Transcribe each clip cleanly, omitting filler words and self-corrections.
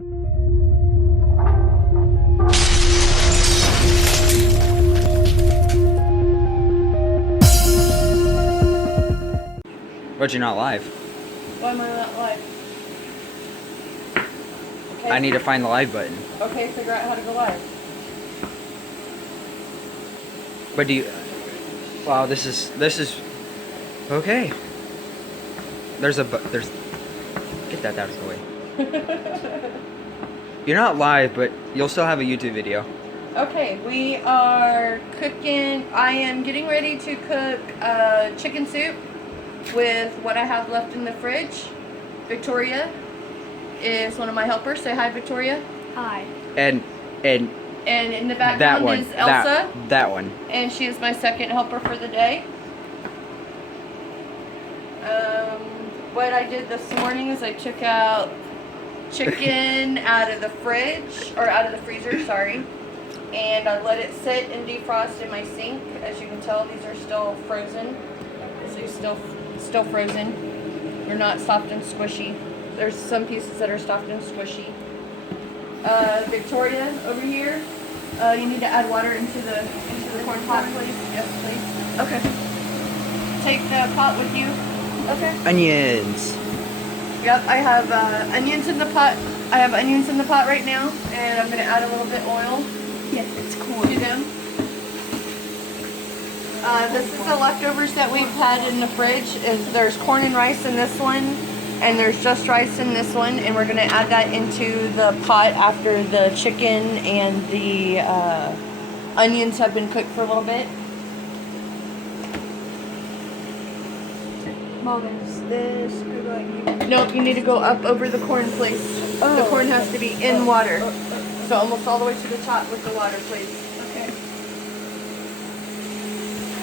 But you're not live. Why am I not live? Okay. I need to find the live button. Okay, figure out how to go live. But do you... Wow, this is... Okay. There's... Get that out of the way. You're not live, but you'll still have a YouTube video. Okay, we are cooking. I am getting ready to cook chicken soup with what I have left in the fridge. Victoria is one of my helpers. Say hi, Victoria. Hi. And in the background that one, is Elsa. That one. And she is my second helper for the day. What I did this morning is I took out chicken out of the fridge, or out of the freezer, sorry. And I let it sit and defrost in my sink. As you can tell, these are still frozen. So still frozen. They're not soft and squishy. There's some pieces that are soft and squishy. Victoria, over here, you need to add water into the corn pot, please. Yes, please. Okay. Take the pot with you. Okay. Onions. Yep, I have onions in the pot. I have onions in the pot right now, and I'm going to add a little bit oil. Yes, it's corn. To them. This is the leftovers that we've had in the fridge. There's corn and rice in this one, and there's just rice in this one, and we're going to add that into the pot after the chicken and the onions have been cooked for a little bit. Mom, is this good like Nope, you need to go up over the corn, please. Oh. The corn has to be in water. So almost all the way to the top with the water, please. Okay.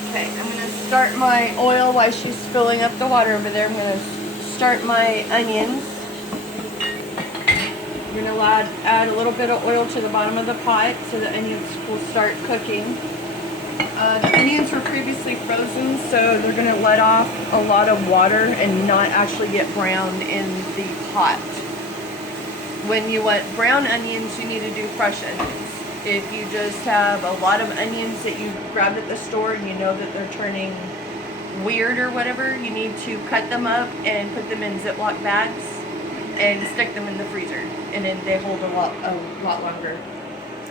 Okay, I'm going to start my oil while she's filling up the water over there. I'm going to start my onions. You're going to add a little bit of oil to the bottom of the pot so the onions will start cooking. The onions were previously frozen, so they're going to let off a lot of water and not actually get browned in the pot. When you want brown onions, you need to do fresh onions. If you just have a lot of onions that you grabbed at the store and you know that they're turning weird or whatever, you need to cut them up and put them in Ziploc bags and stick them in the freezer. And then they hold a lot longer.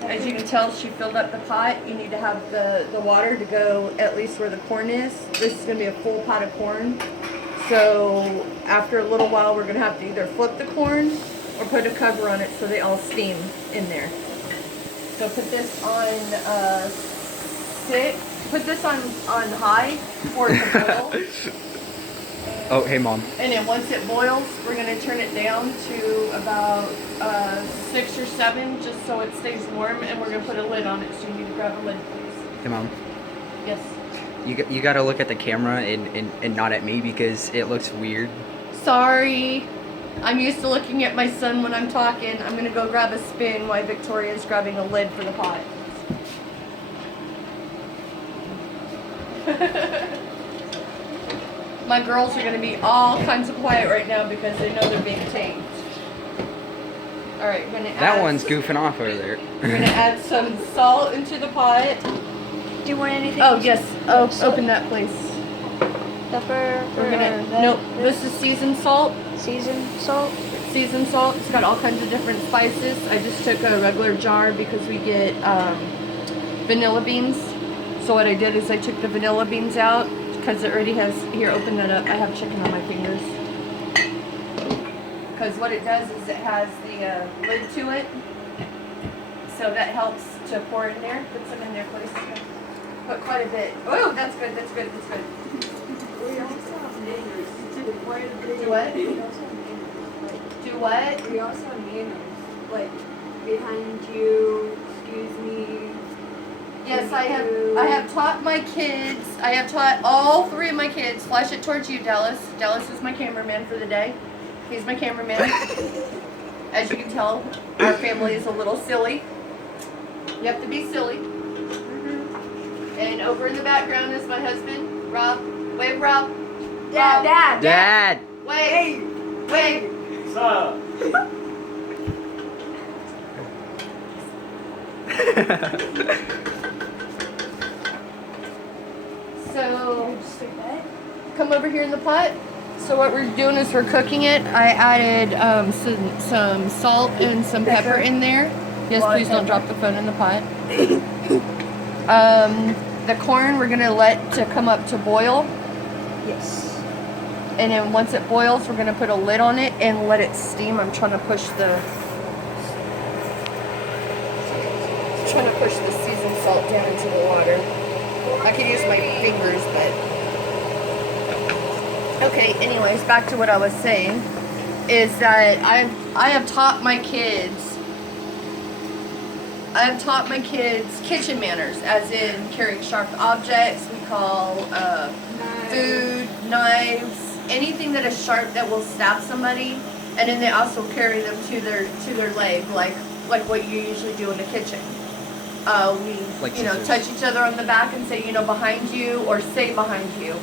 As you can tell, she filled up the pot. You need to have the water to go at least where the corn is. This is going to be a full pot of corn. So after a little while, we're going to have to either flip the corn or put a cover on it so they all steam in there. So put this on put this on high for it to boil. Oh, hey, Mom. And then once it boils, we're going to turn it down to about 6 or 7 just so it stays warm, and we're going to put a lid on it. So you need to grab a lid, please. Hey, Mom. Yes. You gotta look at the camera and not at me because it looks weird. Sorry. I'm used to looking at my son when I'm talking. I'm going to go grab a spoon while Victoria's grabbing a lid for the pot. My girls are going to be all kinds of quiet right now because they know they're being tamed. Alright, we're going to add... That one's goofing off over there. We're going to add some salt into the pot. Do you want anything? Oh, yes. Oh, open that, please. Pepper. We're going to... Nope. This is seasoned salt. Seasoned salt. Seasoned salt. It's got all kinds of different spices. I just took a regular jar because we get vanilla beans. So what I did is I took the vanilla beans out because it already has... Here, open that up. I have chicken on my fingers. Because what it does is it has the lid to it. So that helps to pour in there. Put some in there, please. Put quite a bit. Oh, that's good. That's good. That's good. We also have neighbors. Do what? Do what? We also have neighbors. Like, behind you, excuse me. Yes, I have taught my kids. I have taught all 3 of my kids. Flash it towards you, Dallas. Dallas is my cameraman for the day. He's my cameraman. As you can tell, our family is a little silly. You have to be silly. And over in the background is my husband, Rob. Wave, Rob. Rob. Dad. Wave. Wave. What's up? So, come over here in the pot. So what we're doing is we're cooking it. I added some salt and some pepper in there. Yes, please don't drop the phone in the pot. The corn we're gonna let to come up to boil. Yes. And then once it boils, we're gonna put a lid on it and let it steam. I'm trying to push the seasoned salt down into the water. I can use my fingers, but okay. Anyways, back to what I was saying is that I have taught my kids. I have taught my kids kitchen manners, as in carrying sharp objects. We call food, knives, anything that is sharp that will stab somebody, and then they also carry them to their leg, like what you usually do in the kitchen. We Like touch scissors. each other on the back and say behind you, or say behind you.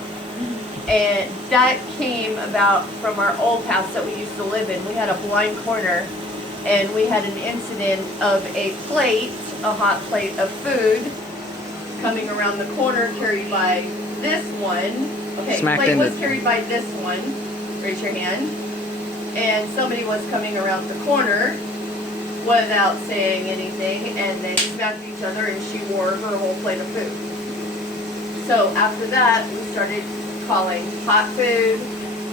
And that came about from our old house that we used to live in. We had a blind corner, and we had an incident of a hot plate of food coming around the corner carried by this one. Okay, Smacked plate was into- carried by this one. Raise your hand. And somebody was coming around the corner without saying anything, and they smacked each other, and she wore her whole plate of food. So after that, we started calling hot food,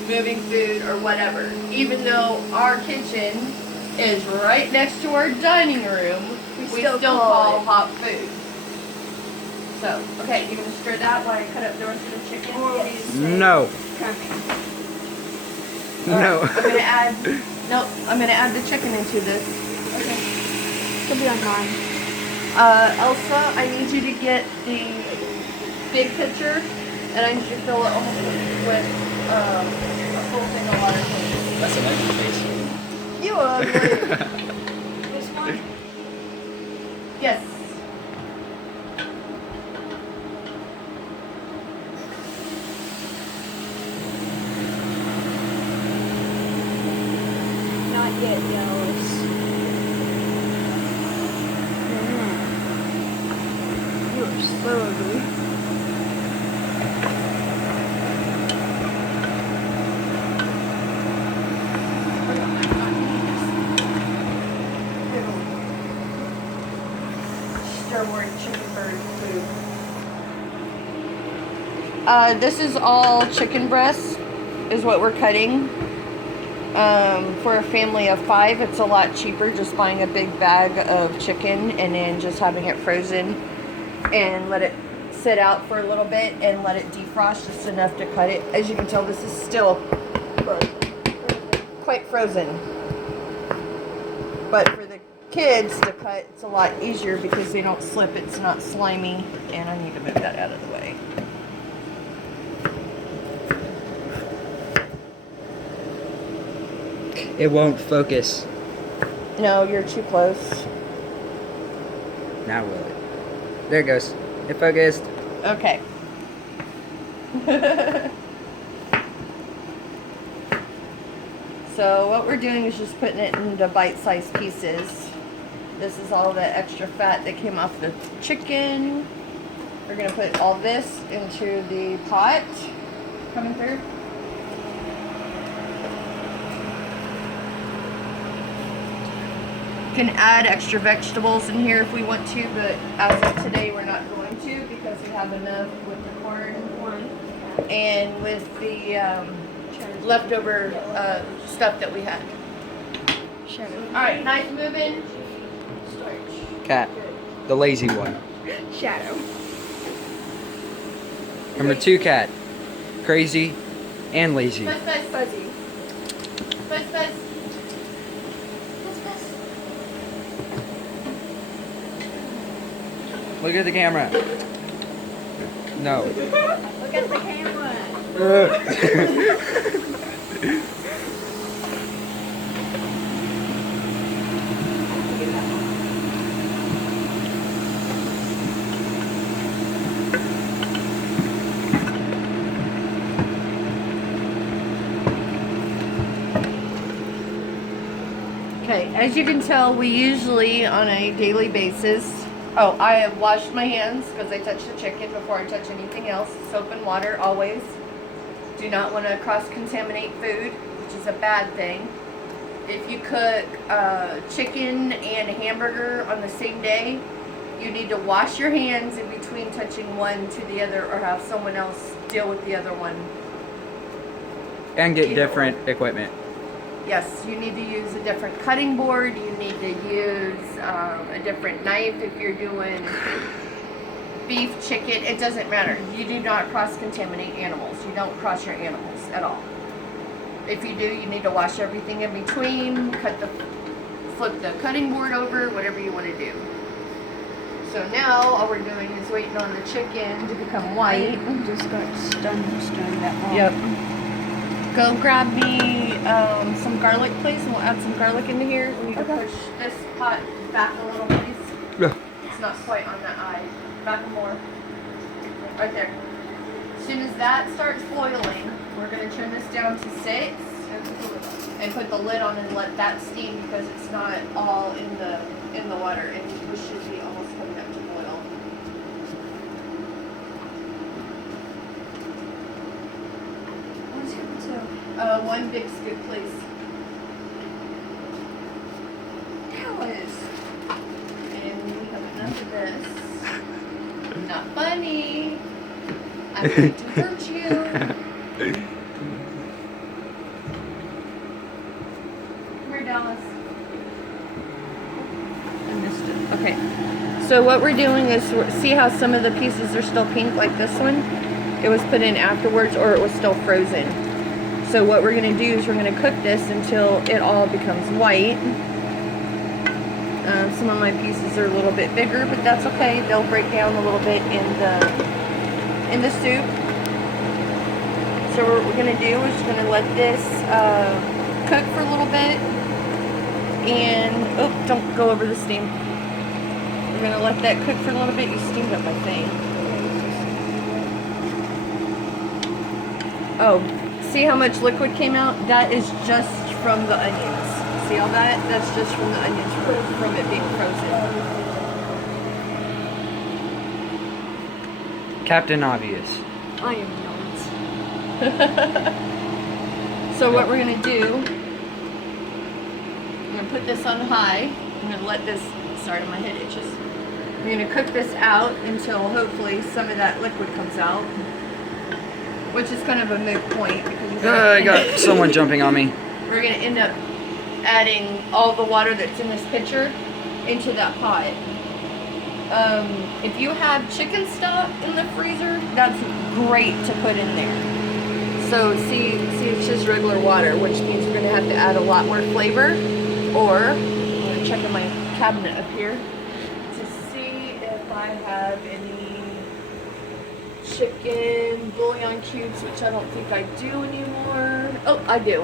moving food, or whatever. Even though our kitchen is right next to our dining room, we still call hot food. So, okay, you gonna stir that while I cut up the rest of the chicken? No. No. I'm gonna add the chicken into this. Okay. It'll be on mine. Elsa, I need you to get the big pitcher, and I need you to fill it almost with a full thing of water, please. That's an extra face. You ugly. This one? Yes. Not yet, Dallas. You are so ugly. Stir-word chicken bird food. This is all chicken breast, is what we're cutting. For a family of 5, it's a lot cheaper just buying a big bag of chicken and then just having it frozen and let it sit out for a little bit and let it defrost just enough to cut it. As you can tell, this is still quite frozen. But for the kids to cut, it's a lot easier because they don't slip, it's not slimy, and I need to move that out of the way. It won't focus. No, you're too close. Now will it? There it goes. It focused. Okay. So what we're doing is just putting it into bite-sized pieces. This is all the extra fat that came off the chicken. We're gonna put all this into the pot. Coming through. You can add extra vegetables in here if we want to, but as of today we're not going to because we have enough with the corn and with the leftover stuff that we had. Alright, knife moving. Cat. The lazy one. Shadow. Number 2 cat. Crazy and lazy. Buzz, buzz, Fuzzy. buzz, buzz. Look at the camera. No. Look at the camera. Okay, as you can tell, we usually on a daily basis Oh, I have washed my hands because I touched the chicken before I touch anything else. Soap and water always. Do not want to cross-contaminate food, which is a bad thing. If you cook chicken and a hamburger on the same day, you need to wash your hands in between touching one to the other, or have someone else deal with the other one. And get Either different equipment. Yes, you need to use a different cutting board. You need to use a different knife if you're doing beef, chicken. It doesn't matter. You do not cross-contaminate animals. You don't cross your animals at all. If you do, you need to wash everything in between, flip the cutting board over, whatever you want to do. So now all we're doing is waiting on the chicken to become white. I just got stunned during that long. Yep. Go grab me some garlic, please, and we'll add some garlic into here. We need to push this pot back a little, please. Yeah. It's not quite on that eye. Back more. Right there. As soon as that starts boiling, we're going to turn this down to 6 and put the lid on and let that steam, because it's not all in the water, and we should be almost coming up to boil. What's your two? 1 big scoop, please. Dallas. And we have enough of this. Not funny. I'm going to hurt you. Come here, Dallas. I missed it. Okay. So what we're doing is, see how some of the pieces are still pink, like this one? It was put in afterwards, or it was still frozen. So what we're going to do is we're going to cook this until it all becomes white. Some of my pieces are a little bit bigger, but that's okay. They'll break down a little bit in the soup. So what we're going to do is we're going to let this cook for a little bit. And, oh, don't go over the steam. We're going to let that cook for a little bit. You steamed up my thing. Oh, see how much liquid came out? That is just from the onions. See all that? That's just from the onions, from it being frozen. Captain Obvious. I am not. So what we're going to do, I'm going to put this on high. I'm going to let this, sorry, my head itches. We're going to cook this out until hopefully some of that liquid comes out, which is kind of a moot point, because I got someone jumping on me. we're going to end up adding all the water that's in this pitcher into that pot. If you have chicken stock in the freezer, that's great to put in there. So see, it's just regular water, which means we're gonna have to add a lot more flavor. Or I'm gonna check in my cabinet up here to see if I have any chicken bouillon cubes, which I don't think I do anymore. Oh, I do.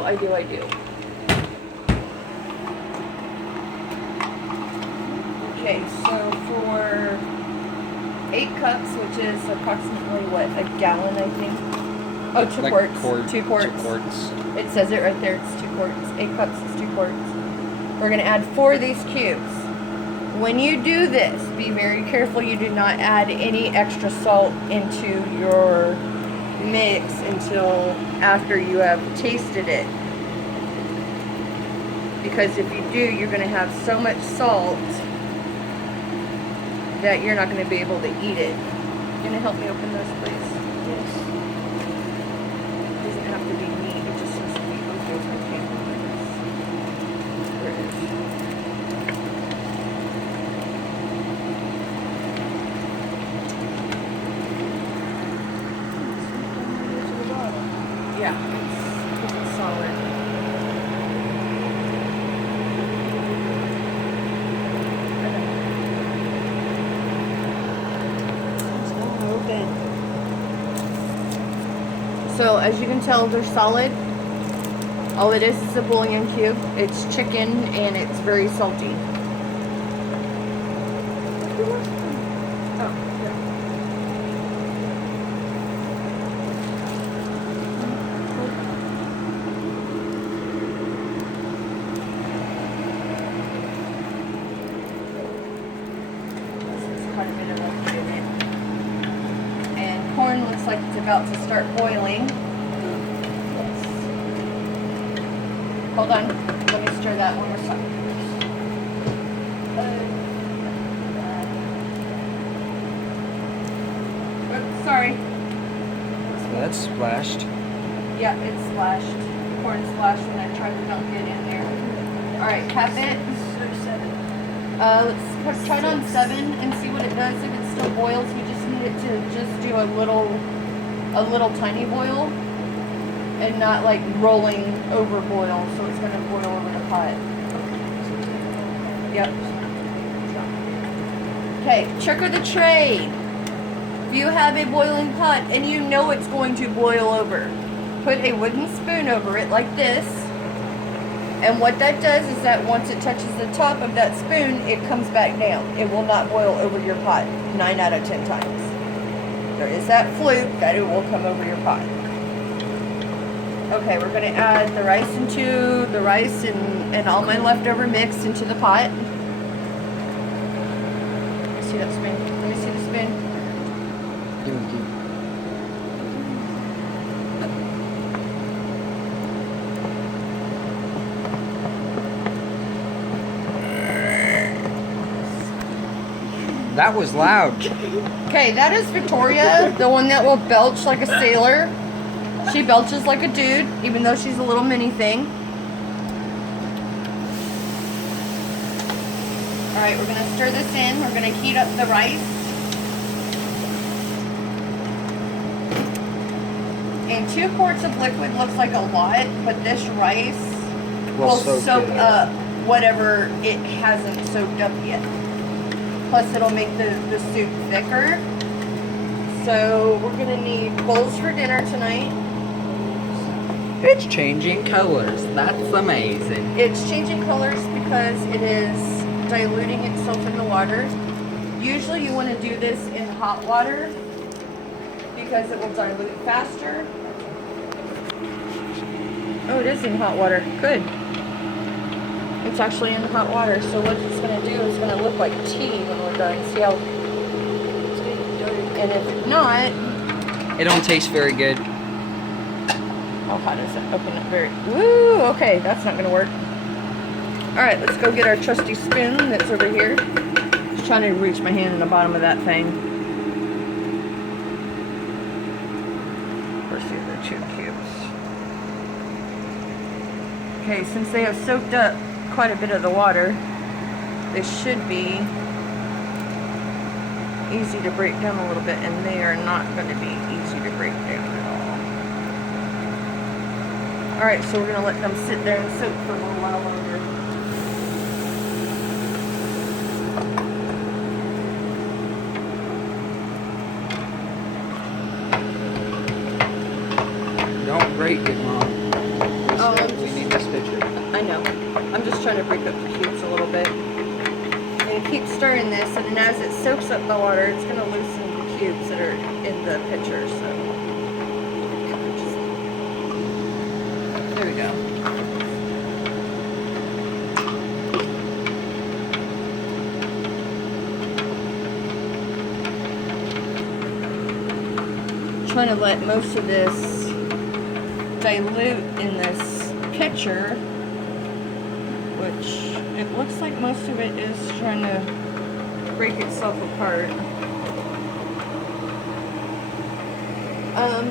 Okay, so for 8 cups, which is approximately what, a gallon, I think. Oh, 2 quarts. 2 quarts. 2 quarts. It says it right there. It's 2 quarts. 8 cups is 2 quarts. We're gonna add 4 of these cubes. When you do this, be very careful you do not add any extra salt into your mix until after you have tasted it. Because if you do, you're gonna have so much salt that you're not gonna be able to eat it. You gonna help me open those, please? Yes. It doesn't have to be neat, it just has to be okay. There it is. Yeah, it's solid. So as you can tell, they're solid. All it is a bouillon cube. It's chicken and it's very salty. quite a bit of liquid in it. And corn looks like it's about to start boiling. Hold on, let me stir that one more time. Oops, sorry. So that's splashed. Yeah, it's splashed. The corn splashed when I tried to dunk it in there. Alright, cap it. Let's try it on 7 and see what it does. If it still boils, we just need it to just do a little tiny boil and not like rolling over boil, so it's gonna boil over the pot. Yep. Okay, trick of the trade. If you have a boiling pot and you know it's going to boil over, put a wooden spoon over it like this. And what that does is that once it touches the top of that spoon, it comes back down. It will not boil over your pot 9 out of 10 times. There is that fluke that it will come over your pot. Okay, we're going to add the rice and all my leftover mix into the pot. Let me see that spoon. Let me see the spoon. That was loud. Okay, that is Victoria, the one that will belch like a sailor. She belches like a dude, even though she's a little mini thing. Alright, we're going to stir this in. We're going to heat up the rice. And 2 quarts of liquid looks like a lot, but this rice will soak up whatever it hasn't soaked up yet. Plus it'll make the soup thicker. So we're gonna need bowls for dinner tonight. It's changing colors. That's amazing. It's changing colors because it is diluting itself in the water. Usually you want to do this in hot water because it will dilute faster. Oh, it is in hot water. Good. It's actually in hot water, so what it's going to do is going to look like tea when we're done. See how it's getting dirty? And if not, It don't taste very good. how hot is it? Open it very. Woo! Okay, that's not going to work. All right, let's go get our trusty spoon that's over here. Just trying to reach my hand in the bottom of that thing. Of course, these are 2 cubes. Okay, since they have soaked up quite a bit of the water, they should be easy to break down a little bit, and they are not going to be easy to break down at all. Alright, so we're going to let them sit there and soak for a little while longer. Don't break it, Mom. We need this picture. I know. I'm just trying to break up the cubes a little bit. And keep stirring this, and then as it soaks up the water, it's going to loosen the cubes that are in the pitcher. So there we go. Trying to let most of this dilute in this pitcher, which it looks like most of it is trying to break itself apart.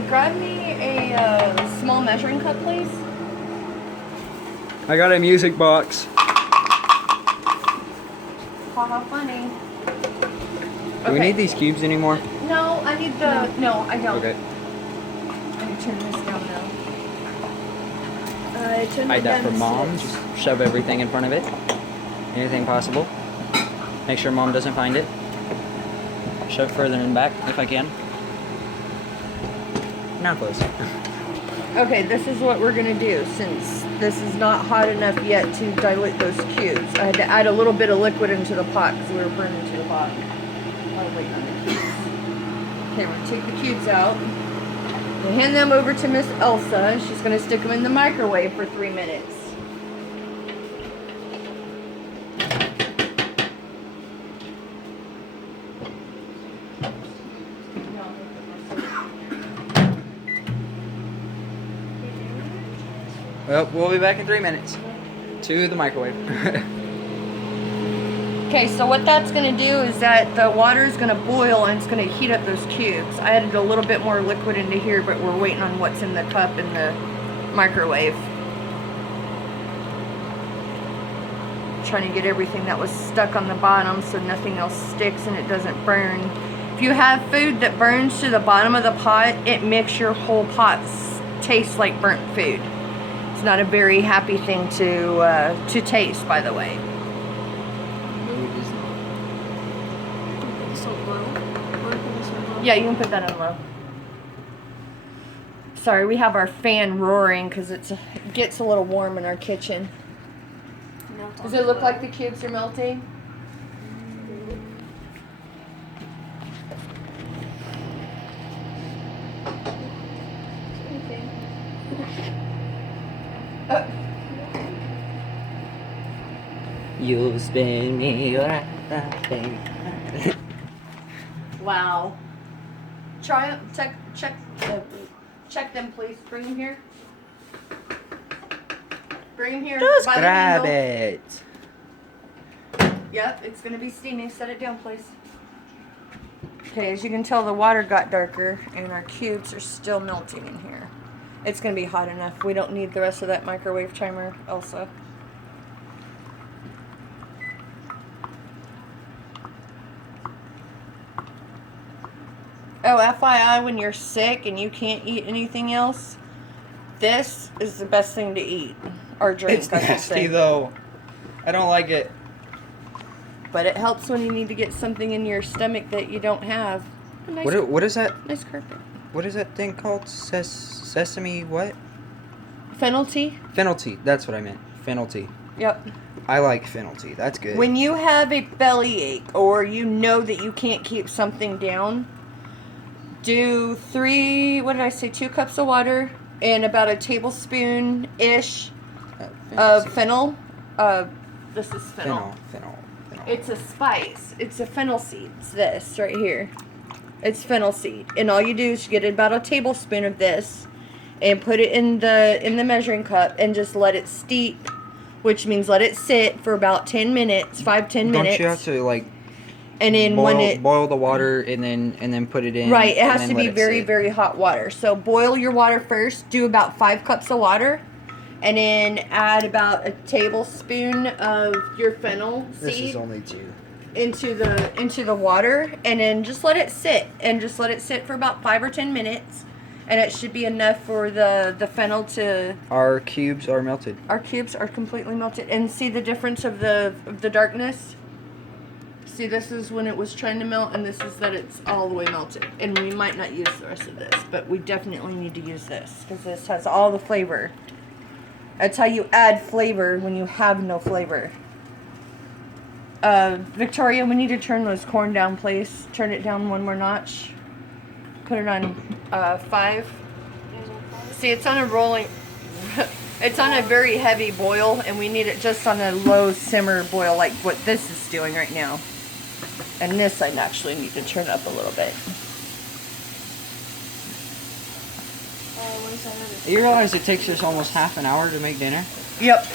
Grab me a small measuring cup, please. I got a music box. Haha, funny. Do we need these cubes anymore? No, I need the. No, I don't. Okay. I need to turn this down now. Turn Hide it that down from to Mom. 6. Just shove everything in front of it. Anything possible. Make sure Mom doesn't find it. Shove further in the back if I can. Now close. Okay, this is what we're gonna do since this is not hot enough yet to dilute those cubes. I had to add a little bit of liquid into the pot because we were burning to the pot. While waiting on the cubes. Okay, we'll take the cubes out. We'll hand them over to Miss Elsa. She's gonna stick them in the microwave for 3 minutes. Well, we'll be back in 3 minutes. To the microwave. Okay, so what that's going to do is that the water is going to boil and it's going to heat up those cubes. I added a little bit more liquid into here, but we're waiting on what's in the cup in the microwave. Trying to get everything that was stuck on the bottom so nothing else sticks and it doesn't burn. If you have food that burns to the bottom of the pot, it makes your whole pot taste like burnt food. It's not a very happy thing to taste, by the way. This will boil. Or put this one boil. Yeah, you can put that on low. Sorry, we have our fan roaring because it gets a little warm in our kitchen. Melt on Does it look the like the cubes are melting? Okay. You'll spin me right thing. Wow. Try it. Check them, please. Bring them here. Bring them here. Just by the grab handle. it. Yep, it's gonna be steaming. Set it down, please. Okay, as you can tell, the water got darker, and our cubes are still melting in here. It's gonna be hot enough. We don't need the rest of that microwave timer, Elsa. Oh, FYI, when you're sick and you can't eat anything else, this is the best thing to eat or drink. It's I should nasty say. though. I don't like it. But it helps when you need to get something in your stomach that you don't have. A nice, What is that? nice carpet. What is that thing called? Sesame what? Fennel tea? Fennel tea. That's what I meant. Fennel tea. Yep. I like fennel tea. That's good. When you have a bellyache or you know that you can't keep something down, do 2 cups of water and about a tablespoon-ish of fennel. This is fennel. Fennel. It's a spice. It's a fennel seed. It's this right here. It's fennel seed. And all you do is you get about a tablespoon of this and put it in the measuring cup and just let it steep, which means let it sit for about 10 minutes, 5-10 minutes. Don't you have to like and then when it boil the water and then put it in? right, it has and to then be let it very, sit? very hot water. So boil your water first. Do about 5 cups of water. And then add about a tablespoon of your fennel This seed is only 2. into the water, and then just let it sit. And just let it sit for about 5 or 10 minutes. And it should be enough for the fennel to... Our cubes are melted. Our cubes are completely melted. And see the difference of the darkness? See, this is when it was trying to melt, and this is that it's all the way melted. And we might not use the rest of this, but we definitely need to use this because this has all the flavor. That's how you add flavor when you have no flavor. Victoria, we need to turn those corn down, please. Turn it down 1 more notch. Put it on 5. See, it's on a rolling... It's on a very heavy boil, and we need it just on a low simmer boil like what this is doing right now. And this I actually need to turn up a little bit. You realize it takes us almost half an hour to make dinner? Yep.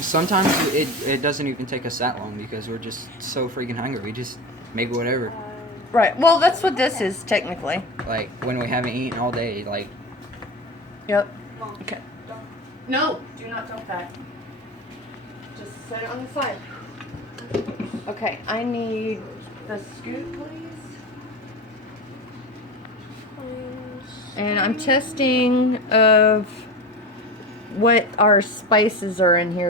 Sometimes it doesn't even take us that long because we're just so freaking hungry. We just make whatever. Right. Well, that's what this is, technically. Like, when we haven't eaten all day, like... Yep. Okay. No, do not dump that. Just set it on the side. Okay, I need the scoop, please. And I'm testing of what our spices are in here.